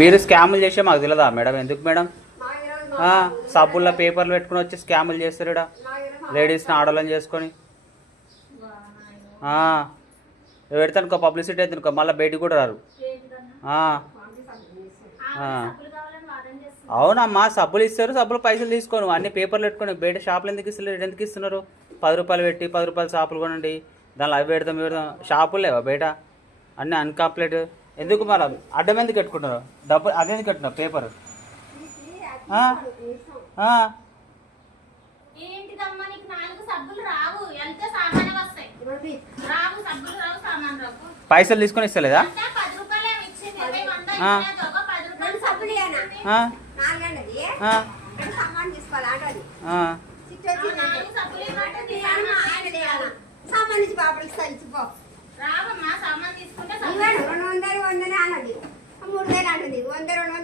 మీరు స్కాములు చేసే మాకు తెలియదా మేడం? ఎందుకు మేడం? సబ్బుల్లో పేపర్లు పెట్టుకుని వచ్చి స్కాములు చేస్తారు ఇక్కడ లేడీస్ని ఆడవాళ్ళని చేసుకొని. పెడతానుకో పబ్లిసిటీ అయితే అనుకో మళ్ళీ బయటికి కూడా రారు. అవునమ్మా, సబ్బులు ఇస్తారు, సబ్బులు పైసలు తీసుకోను అన్ని పేపర్లు పెట్టుకొని బయట షాపులు ఎందుకు ఇస్తారు? ఎందుకు ఇస్తున్నారు? 10 రూపాయలు పెట్టి 10 రూపాయలు షాపులు కొనండి, దానిలో అవి పెడతాం పెడతాం. షాపులు లేవా బయట? అన్నీ అన్కంప్లీట్. ఎందుకు మరి అడ్డం ఎందుకు కట్టుకుంటున్నారు? డబ్బు అదేందుకు కట్టున్నారు పేపర్? పైసలు తీసుకొని ఇస్తలేదా? రావమ్మా సామాన్ తీసుకుంటే 200 100 అన్నది 3000 అంటుంది 100 200